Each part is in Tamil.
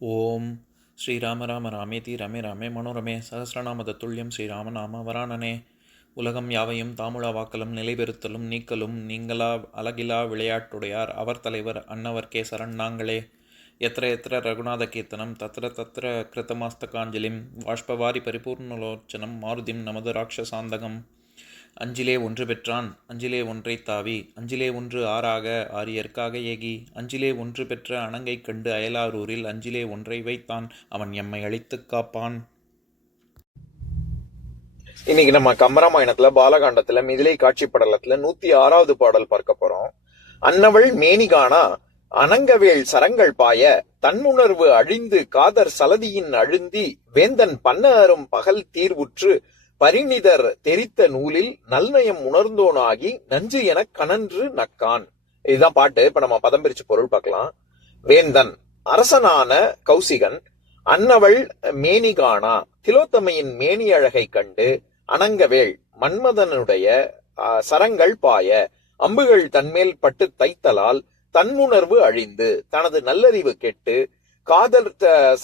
ஓம் ஸ்ரீராம ராம ராமேதி ரமே ராமே மனோரமே சகசிரநாம தத்துல்யம் ஸ்ரீராம நாம வராணனே. உலகம் யாவையும் தாமுழா வாக்கலும் நிலைபெறுத்தலும் நீக்கலும் நீங்களா அழகிலா விளையாட்டுடையார் அவர் தலைவர் அன்னவர் கேசரன் நாங்களே. எத்திர எத்திர ரகுநாத கீர்த்தனம் தத்திர தத்திர கிருத்தமாஸ்தகாஞ்சலிம் வாஷ்பவாரி பரிபூர்ணலோச்சனம் மாருதிம் நமது ராட்சசாந்தகம். அஞ்சிலே ஒன்று பெற்றான் அஞ்சிலே ஒன்றை தாவி அஞ்சிலே ஒன்று ஆறாக ஆரியர்க்காக ஏகி அஞ்சிலே ஒன்று பெற்ற அணங்கை கண்டு அயலாரூரில் அஞ்சிலே ஒன்றை வைத்தான் அவன் எம்மை அழித்துக் காப்பான். இன்னைக்கு நம்ம கம்பராமாயணத்துல பாலகாண்டத்துல மிதிலை காட்சி படலத்துல 106வது பாடல் பார்க்க போறோம். அன்னவள் மேனிகானா அனங்கவேள் சரங்கள் பாய தன்னுணர்வு அழிந்து காதர் சலதியின் அழுந்தி வேந்தன் பன்னரும் பகல் தீர்வுற்று பரிணிதர் தெரித்த நூலில் நல்நயம் உணர்ந்தோனாகி நஞ்சு என கனன்று நக்கான். இதுதான் பாட்டு. இப்ப நம்ம பதம் பிரிச்சு பொருள் பார்க்கலாம். வேந்தன் அரசனான கௌசிகன் அன்னவள் மேனிகானா திலோத்தமையின் மேனி அழகை கண்டு அனங்கவேள் மன்மதனுடைய சரங்கள் பாய அம்புகள் தன்மேல் பட்டு தைத்தலால் தன்னுணர்வு அழிந்து தனது நல்லறிவு கெட்டு காதல்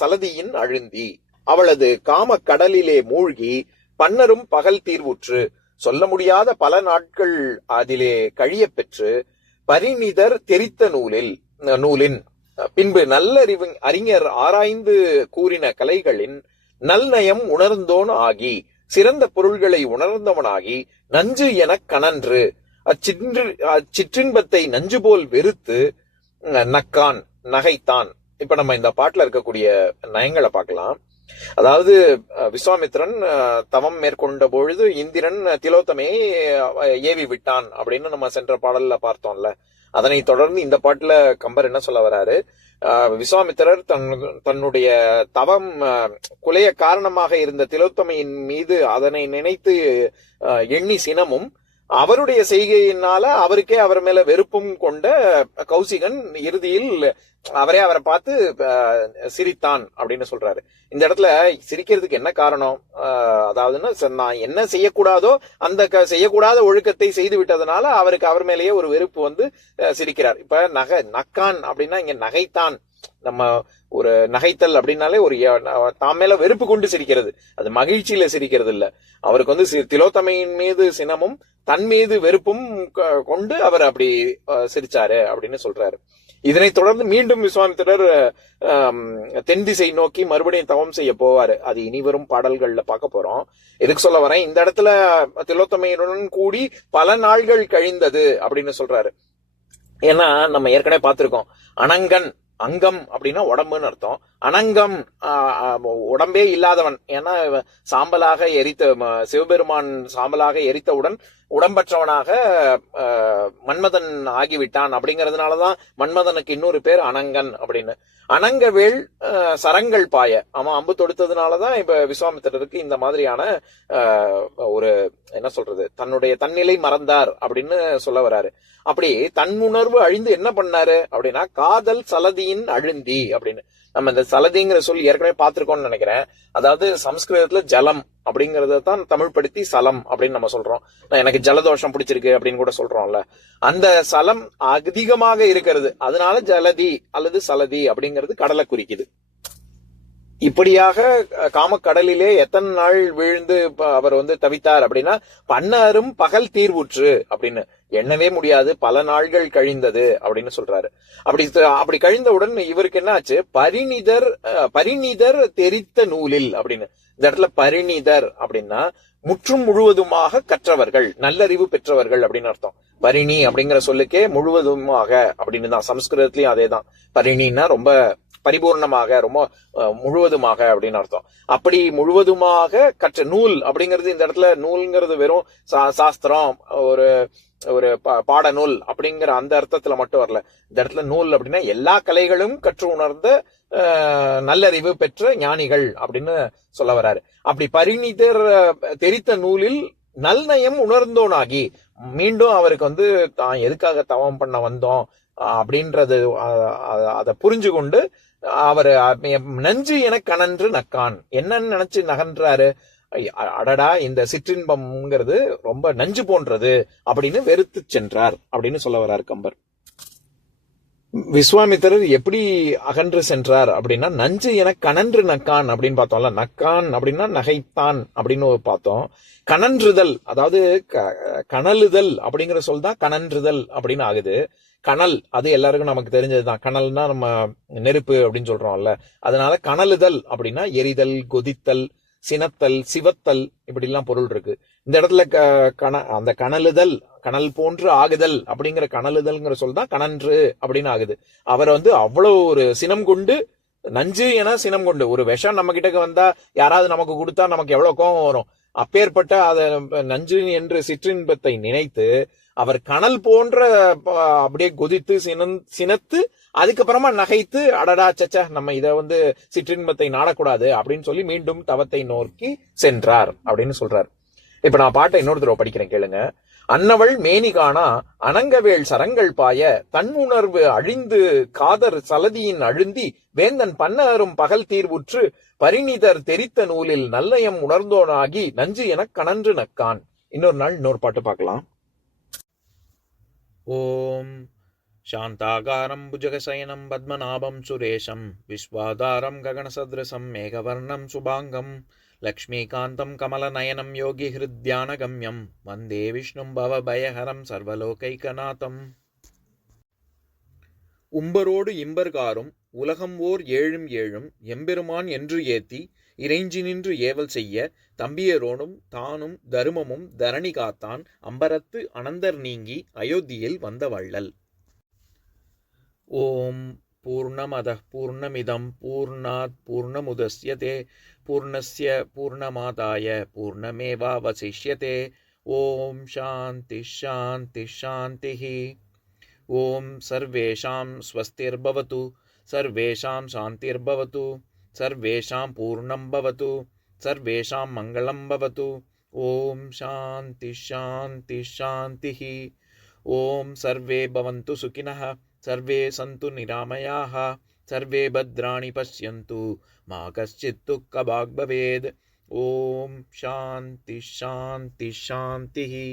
சலதியின் அழுந்தி அவளது காம கடலிலே மூழ்கி பன்னரும் பகல் தீர்வுற்று சொல்ல முடியாத பல நாட்கள் அதிலே கழிய பெற்று பரிணிதர் தெரித்த நூலின் பின்பு நல்லறிவு அறிஞர் ஆராய்ந்து கூறின கலைகளின் நல்நயம் உணர்ந்தோன் ஆகி சிறந்த பொருள்களை உணர்ந்தவனாகி நஞ்சு எனக் கனன்று அச்சிற்றின்பத்தை நஞ்சு போல் வெறுத்து நக்கான் நகைத்தான். இப்ப நம்ம இந்த பாட்டுல இருக்கக்கூடிய நயங்களை பார்க்கலாம். அதாவது விஸ்வாமித்திரன் தவம் மேற்கொண்ட பொழுது இந்திரன் திலோத்தமையை ஏவி விட்டான் அப்படின்னு நம்ம சென்ற பாடல்ல பார்த்தோம்ல. அதனை தொடர்ந்து இந்த பாட்டுல கம்பர் என்ன சொல்ல வராரு, விஸ்வாமித்திரர் தன்னுடைய தவம் குலைய காரணமாக இருந்த திலோத்தமையின் மீது அதனை நினைத்து எண்ணி சினமும் அவருடைய செய்கையினால அவருக்கே அவர் மேல வெறுப்பும் கொண்ட கௌசிகன் இறுதியில் அவரை பார்த்து சிரித்தான் அப்படின்னு சொல்றாரு. இந்த இடத்துல சிரிக்கிறதுக்கு என்ன காரணம்? அதாவதுன்னா நான் என்ன செய்யக்கூடாதோ அந்த செய்யக்கூடாத ஒழுக்கத்தை செய்து விட்டதுனால அவருக்கு அவர் மேலேயே ஒரு வெறுப்பு வந்து சிரிக்கிறார். இப்ப நக்கான் அப்படின்னா இங்க நகைத்தான். நம்ம ஒரு நகைத்தல் அப்படின்னாலே ஒரு தாம் மேல வெறுப்பு கொண்டு சிரிக்கிறது, அது மகிழ்ச்சியில சிரிக்கிறது இல்ல. அவருக்கு வந்து திலோத்தமையின் மீது சினமும் தன் மீது வெறுப்பும் கொண்டு அவர் அப்படி சிரிச்சாரு அப்படின்னு சொல்றாரு. இதனை தொடர்ந்து மீண்டும் விஸ்வாமித்திரர் தென் திசை நோக்கி மறுபடியும் தவம் செய்ய போவாரு. அது இனிவரும் பாடல்கள்ல பார்க்க போறோம். எதுக்கு சொல்ல வரேன், இந்த இடத்துல திலோத்தமையுடன் கூடி பல நாள்கள் கழிந்தது அப்படின்னு சொல்றாரு. ஏன்னா நம்ம ஏற்கனவே பார்த்திருக்கோம், அனங்கன் அங்கம் அப்படின்னா உடம்புன்னு அர்த்தம். அனங்கம் உடம்பே இல்லாதவன். ஏன்னா சாம்பலாக எரித்த சிவபெருமான் சாம்பலாக எரித்தவுடன் உடம்பற்றவனாக மன்மதன் ஆகிவிட்டான். அப்படிங்கறதுனாலதான் மன்மதனுக்கு இன்னொரு பேர் அனங்கன் அப்படின்னு. அனங்கவேள் சரங்கள் பாய அவன் அம்பு தொடுத்ததுனாலதான் இப்ப விஸ்வாமித்திரருக்கு இந்த மாதிரியான ஒரு என்ன சொல்றது தன்னுடைய தன்னிலை மறந்தார் அப்படின்னு சொல்ல வராரு. அப்படி தன்னுணர்வு அழிந்து என்ன பண்ணாரு அப்படின்னா காதல் சலதியின் அழுந்தி அப்படின்னு. நம்ம இந்த சலதிங்கிற சொல் ஏற்கனவே பார்த்திருக்கோம்னு நினைக்கிறேன். அதாவது சமஸ்கிருதத்துல ஜலம் அப்படிங்கறத தான் தமிழ் படுத்தி சலம் அப்படின்னு நம்ம சொல்றோம். எனக்கு ஜலதோஷம் பிடிச்சிருக்கு அப்படின்னு கூட சொல்றோம்ல. அந்த சலம் அதிகமாக இருக்கிறது, அதனால ஜலதி அல்லது சலதி அப்படிங்கிறது கடலை குறிக்குது. இப்படியாக காமக்கடலிலே எத்தனை நாள் விழுந்து அவர் வந்து தவித்தார் அப்படின்னா பன்னரும் பகல் தீர்வுற்று அப்படின்னு எண்ணவே முடியாது, பல நாள்கள் கழிந்தது அப்படின்னு சொல்றாரு. அப்படி கழிந்தவுடன் இவருக்கு என்ன ஆச்சு, பரிணிதர் தெரித்த நூலில் அப்படின்னு. இந்த இடத்துல பரிணிதர் அப்படின்னா முற்றும் முழுவதுமாக கற்றவர்கள், நல்லறிவு பெற்றவர்கள் அப்படின்னு அர்த்தம். பரிணி அப்படிங்கிற சொல்லுக்கே முழுவதுமாக அப்படின்னு தான். சமஸ்கிருதத்திலயும் அதே தான். பரிணின்னா ரொம்ப பரிபூர்ணமாக, ரொம்ப முழுவதுமாக அப்படின்னு அர்த்தம். அப்படி முழுவதுமாக கற்ற நூல் அப்படிங்கிறது இந்த இடத்துல நூல்ங்கிறது வெறும் சாஸ்திரம், ஒரு பாடநூல் அப்படிங்கிற அந்த அர்த்தத்துல மட்டும் வரல. இந்த இடத்துல நூல் அப்படின்னா எல்லா கலைகளும் கற்று உணர்ந்த நல்லறிவு பெற்ற ஞானிகள் அப்படின்னு சொல்ல வராரு. அப்படி பரிணிதர் தெரித்த நூலில் நல்நயம் உணர்ந்தோனாகி மீண்டும் அவருக்கு வந்து தான் எதுக்காக தவம் பண்ண வந்தோம் அப்படின்றது அதை புரிஞ்சு கொண்டு அவர் நஞ்சு என கனன்று நக்கான். என்னன்னு நினைச்சு நகன்றாரு, அடடா இந்த சிற்றின்பம்ங்கிறது ரொம்ப நஞ்சு போன்றது அப்படின்னு வெறுத்து சென்றார் அப்படின்னு சொல்ல வர்றார் கம்பர். விஸ்வாமித்திரர் எப்படி அகன்று சென்றார் அப்படின்னா, நஞ்சு என கனன்று நக்கான் அப்படின்னு பார்த்தோம்ல. நக்கான் அப்படின்னா நகைத்தான் அப்படின்னு பார்த்தோம். கனன்றுதல், அதாவது கனலுதல் அப்படிங்கிற சொல் தான் கனன்றுதல் அப்படின்னு ஆகுது. கனல் அது எல்லாருக்கும் நமக்கு தெரிஞ்சதுதான். கனல்னா நம்ம நெருப்பு அப்படின்னு சொல்றோம்ல. அதனால கனலுதல் அப்படின்னா எரிதல், கொதித்தல், சினத்தல், சிவத்தல், இப்படி எல்லாம் பொருள் இருக்கு. இந்த இடத்துல அந்த கனலுதல், கனல் போன்று ஆகுதல் அப்படிங்கிற கனலுதல்ங்கிற சொல் தான் கனன்று அப்படின்னு ஆகுது. அவர் அவ்வளவு ஒரு சினம் கொண்டு, நஞ்சு என சினம் கொண்டு, ஒரு விஷம் நம்ம கிட்ட வந்தா யாராவது நமக்கு கொடுத்தா நமக்கு எவ்வளவு கோபம் வரும். அப்பேற்பட்ட அத நஞ்சு என்று சிற்றின்பத்தை நினைத்து அவர் கனல் போன்ற அப்படியே கொதித்து சினத்து அதுக்கப்புறமா நகைத்து, அடடா சச்சா நம்ம இத சிற்றின்பத்தை நாடக்கூடாது அப்படின்னு சொல்லி மீண்டும் தவத்தை நோக்கி சென்றார் அப்படின்னு சொல்றார். இப்ப நான் பாட்டை இன்னொரு தடவை படிக்கிறேன், கேளுங்க. அன்னவள் மேனிகானா அனங்கவேள் சரங்கள் பாய தன்னுணர்வு அழிந்து காதர் சலதியின் அழுந்தி வேந்தன் பன்னரும் பகல் தீர்வுற்று பரிணிதர் தெரித்த நூலில் நல்லயம் உணர்ந்தோனாகி நஞ்சு என கனன்று நக்கான். இன்னொரு நாள் இன்னொரு பாட்டு பார்க்கலாம். ஓம் சாந்தாகாரம் புஜகசயனம் பத்மநாபம் சுரேஷம் விஸ்வாதாரம் ககனசத்ருசம் மேகவர்ணம் சுபாங்கம் லக்ஷ்மீகாந்தம் கமலநயனம் யோகி ஹிருத்யானகம்யம் வந்தே விஷ்ணும் பவபயஹரம் சர்வலோகைகநாதம். உம்பரோடு இம்பர்காரும் உலகம் ஓர் ஏழும் ஏழும் எம்பெருமான் என்று ஏத்தி இறைஞ்சி நின்று ஏவல் செய்ய தம்பியரோனும் தானும் தருமமும் தரணி காத்தான் அம்பரத்து அனந்தர் நீங்கி அயோத்தியில் வந்த வள்ளல். ஓம் பூர்ணமதః பூர்ணமிதம் பூர்ணாத் பூர்ணமுதஸ்யதே பூர்ணஸ்ய பூர்ணமாதாய பூர்ணமேவாவசிஷ்யதே. ஓம் சாந்தி சாந்தி சாந்திஹி. ஓம் சர்வேஷாம் ஸ்வஸ்திர்பவது சர்வேஷாம் சாந்திர்பவது சர்வேஷாம் பூர்ணம் பவது சர்வேஷாம் மங்களம் பவது. ஓம் சாந்தி சாந்தி சாந்திஹி. ஓம் சர்வே பவந்து சுகினः சர்வே சந்து நிராமயாः சர்வே பத்ராணி பஷ்யந்து மா கஷ்சித் துக்கபாக் பவேத். ஓம் சாந்தி சாந்தி சாந்திஹி.